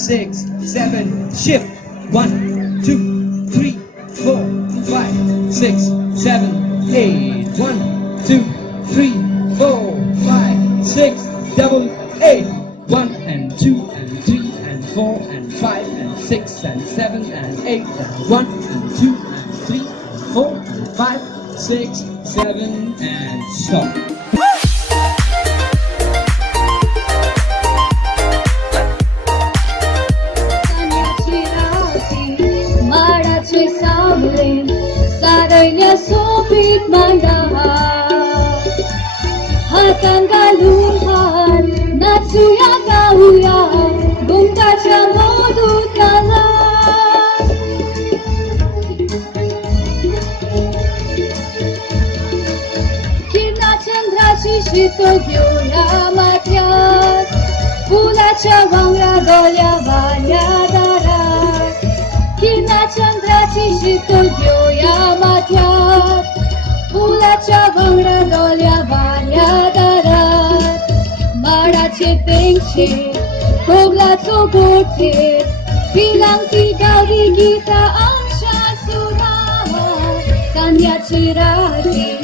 6, 7, shift. 1, 2, 3, 4, 5, 6, 7, 8. 1, 2, 3, 4, 5, 6, double 8. 1 and 2 and 3 and 4 and 5 and 6 and 7 and 8 and 1 and 2 and 3 and 4 and 5, 6, 7 and stop. Saranya sopit mandaha Hatan galunhan Natsuya kauya Bungka chamodu kala Kina chandra shishito gyoya matyas Pula chavangra golya vanya darat Kina chandra shishito gyoya matyas Pula chavangra golya vanya darat Marache tengche Kogla to gorte Bilang gauri gita amsha sura Kanya chirati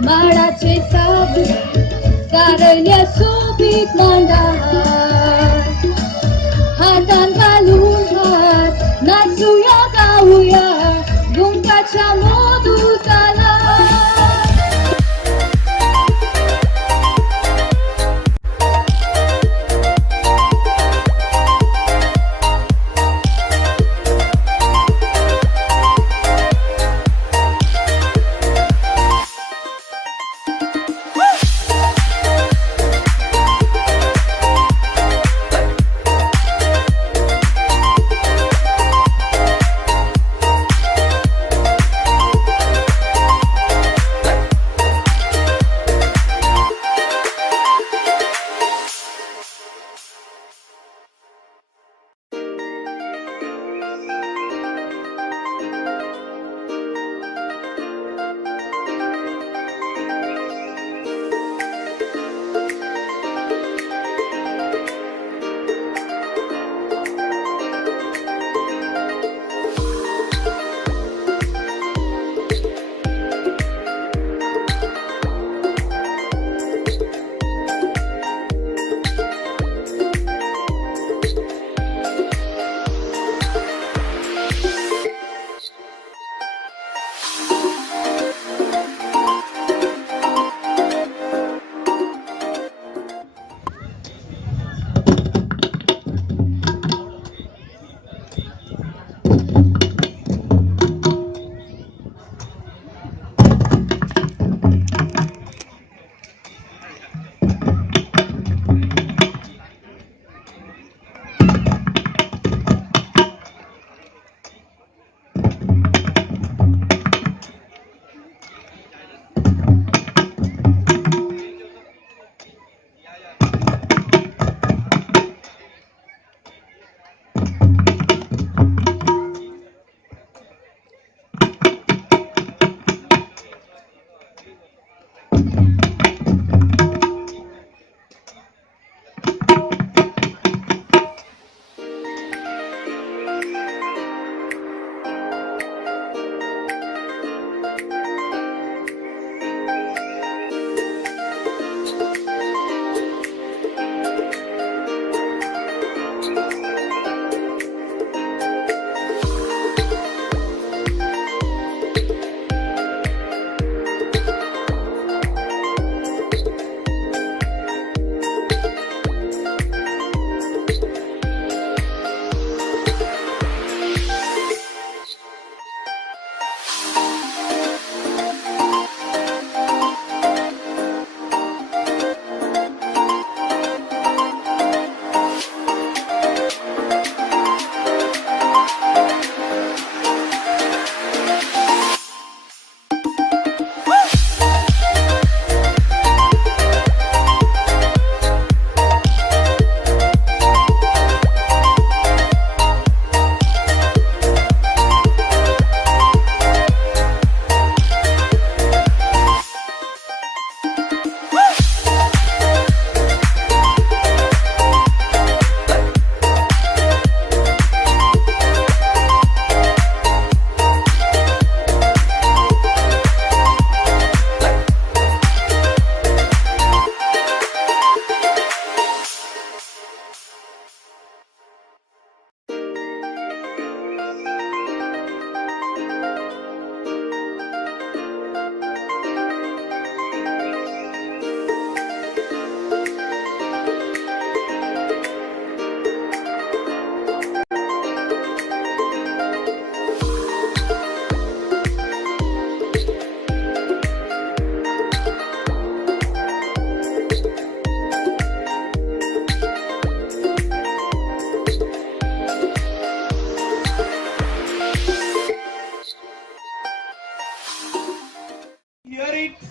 Marache sabri Saranya subit mandahar Hatan galunhat Natsuya kauya Gungka chamodu tala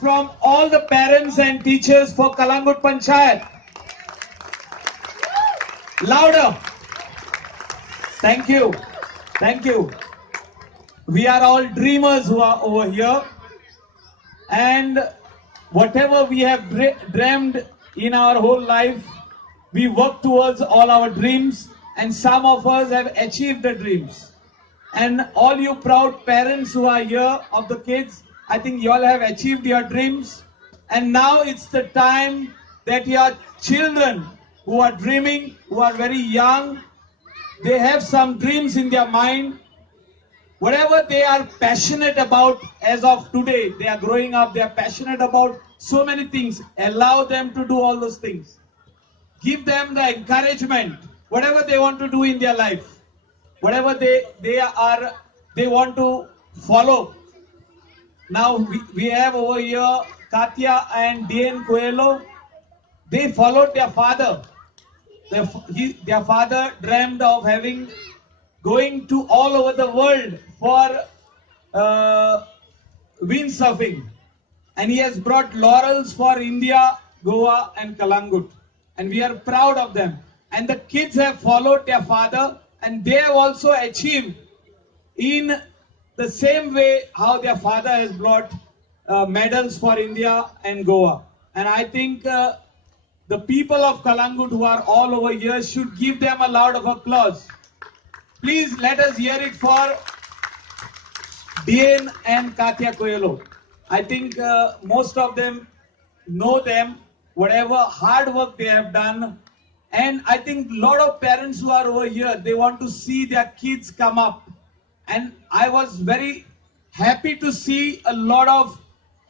from all the parents and teachers for Calangute Panchayat. Louder. Thank you. Thank you. We are all dreamers who are over here. And whatever we have dreamed in our whole life, we work towards all our dreams, and some of us have achieved the dreams. And all you proud parents who are here of the kids, I think you all have achieved your dreams. And now it's the time that your children who are dreaming, who are very young, they have some dreams in their mind. Whatever they are passionate about as of today, they are growing up, they are passionate about so many things. Allow them to do all those things. Give them the encouragement, whatever they want to do in their life, whatever they want to follow. Now we have over here Katya and Dian Coelho. They followed their father. Their father dreamed of going to all over the world for windsurfing, and he has brought laurels for India, Goa and Calangute, and we are proud of them. And the kids have followed their father, and they have also achieved in the same way how their father has brought medals for India and Goa. And I think the people of Calangute who are all over here should give them a loud of applause. Please let us hear it for Dian and Katya Coelho. I think most of them know them, whatever hard work they have done. And I think a lot of parents who are over here, they want to see their kids come up. And I was very happy to see a lot of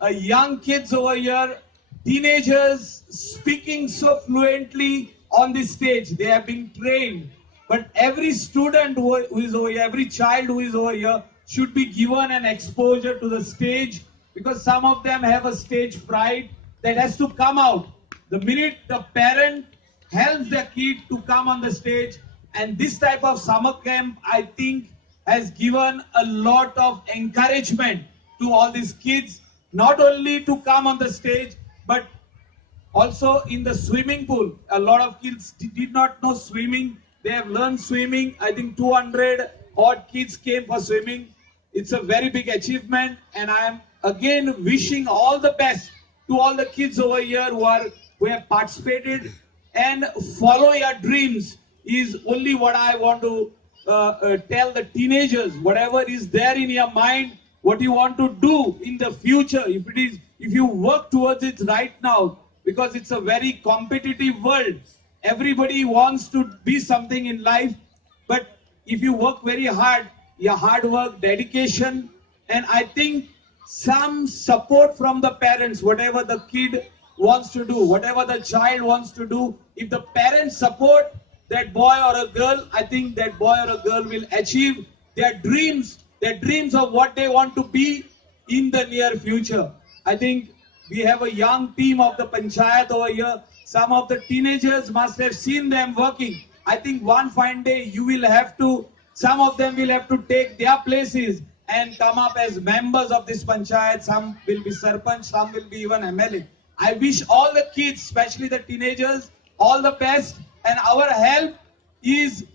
young kids over here, teenagers speaking so fluently on this stage. They have been trained. But every student who is over here, every child who is over here should be given an exposure to the stage, because some of them have a stage pride that has to come out. The minute the parent helps their kid to come on the stage, and this type of summer camp, I think, has given a lot of encouragement to all these kids, not only to come on the stage, but also in the swimming pool. A lot of kids did not know swimming. They have learned swimming. I think 200 odd kids came for swimming. It's a very big achievement, and I am again wishing all the best to all the kids over here who have participated. And follow your dreams is only what I want to tell the teenagers. Whatever is there in your mind, what you want to do in the future, if you work towards it right now, because it's a very competitive world. Everybody wants to be something in life, but if you work very hard, your hard work, dedication, and I think some support from the parents, whatever the kid wants to do, whatever the child wants to do, if the parents support that boy or a girl, I think that boy or a girl will achieve their dreams of what they want to be in the near future. I think we have a young team of the Panchayat over here. Some of the teenagers must have seen them working. I think one fine day some of them will have to take their places and come up as members of this Panchayat. Some will be Sarpanch, some will be even MLA. I wish all the kids, especially the teenagers, all the best, and our help is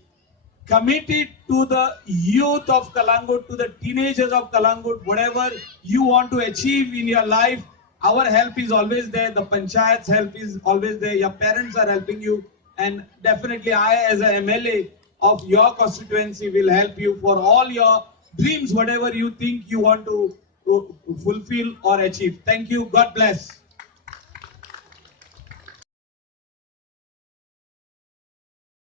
committed to the youth of Calangute, to the teenagers of Calangute. Whatever you want to achieve in your life, our help is always there. The Panchayat's help is always there. Your parents are helping you, and definitely I, as a MLA of your constituency, will help you for all your dreams, whatever you think you want to fulfill or achieve. Thank you. God bless.